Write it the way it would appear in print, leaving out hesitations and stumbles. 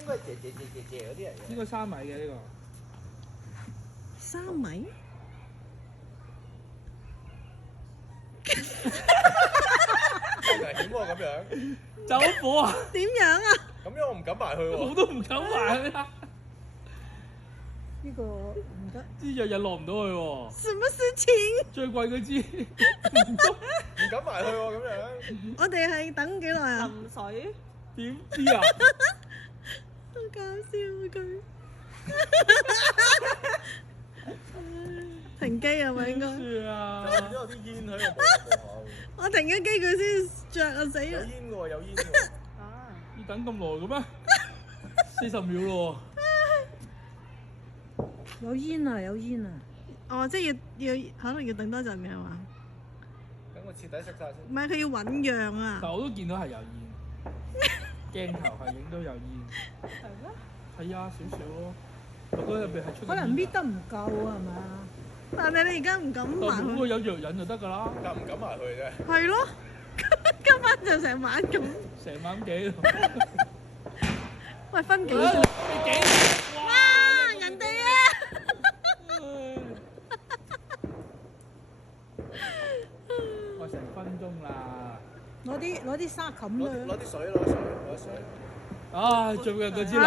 應該係謝嗰啲嚟嘅。應該3米嘅呢個。3米？危險喎咁樣。走火啊！點樣啊？咁樣我唔敢埋去喎。我都唔敢埋啊！呢個唔得。支日日落唔到去喎。什麼事情？最貴嗰支唔敢埋去喎咁樣。我哋係等幾耐啊？淋水。點知啊？好搞笑啊佢。停機係咪應該？算啊！都有啲煙喺度冒下。我停咗機佢先着啊死有啦！煙喎，有煙喎。啊！要等咁耐嘅咩？40秒咯有煙啊有煙啊！哦，即係要可能要等多陣嘅係嘛？等我徹底熄晒先。唔係佢要醞釀喎，啊！但我都見到係有煙，鏡頭係影到有煙。係咩？係啊，少少咯。我覺得入邊係出緊煙㗎。可能搣得唔夠啊係嘛？但係你而家唔敢埋但如果去。有藥引就得㗎啦，但唔敢埋去啫。係咯，今晚就成晚咁。成晚幾。喂，分幾哇！鐘？哇！人哋啊！我成分鐘啦。攞啲沙冚攞佢。啲水，攞啲水。啊，最近嗰支啦。